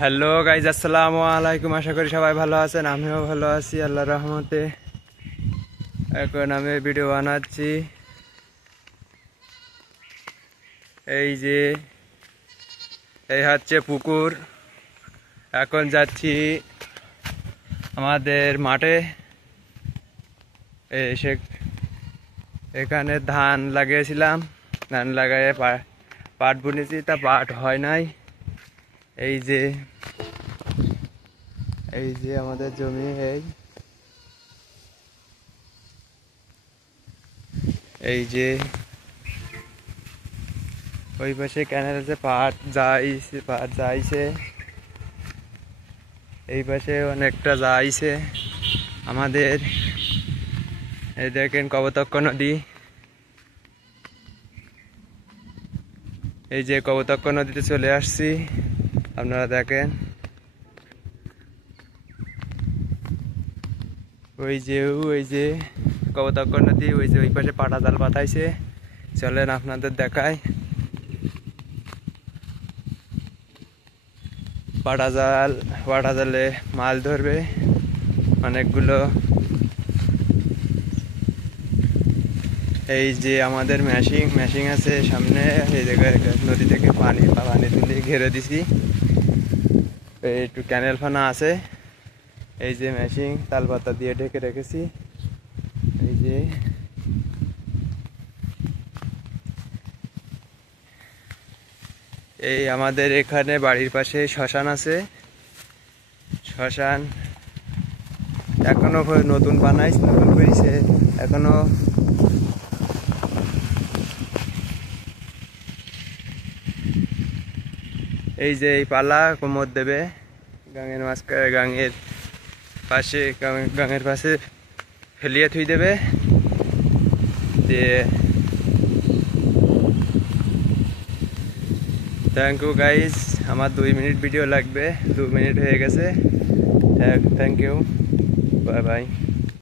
Hello guys, আসসালামু আলাইকুম। আশা করি সবাই ভালো আছেন, আমিও ভালো আছি আল্লাহর রহমতে। এখন আমি ভিডিও বানাচ্ছি। এই যে এই হচ্ছে পুকুর। এখন যাচ্ছি আমাদের মাঠে। এসে এখানে ধান লাগিয়েছিলাম, ধান লাগাইয়ে পাট বুনেছি, তা পাট হয় নাই। এই যে আমাদের জমি। এই যে ওই পাশে ক্যানেল আছে, পাট যাইছে। এই পাশে অনেকটা যাইছে আমাদের। এই দেখেন কপোতাক্ষ নদী। এই যে কপোতাক্ষ নদীতে চলে আসছি, আপনারা দেখেন। ওই যে কপোতাক্ষ নদী, ওই যে ওই পাশে পাটা জাল পাতাইছে। চলেন আপনাদের দেখায়। পাটা জালে মাছ ধরবে অনেকগুলো। এই যে আমাদের মেশিং আছে সামনে। এই জায়গায় নদী থেকে পানি তুলে ঘেরে দিছি। একটু ক্যানেল ফানা আছে। এই যে মেশিং তালপাতা দিয়ে ঢেকে রেখেছি। এই যে এই আমাদের এখানে বাড়ির পাশে শ্মশান আছে। শ্মশান এখনো নতুন করেছে এখনো। এই যে এই পালা কোমর দেবে গাঙের পাশে ফেলিয়ে থুই দেবে। দিয়ে থ্যাংক ইউ গাইজ। আমার 2 মিনিট ভিডিও লাগবে, 2 মিনিট হয়ে গেছে। Thank you, bye by.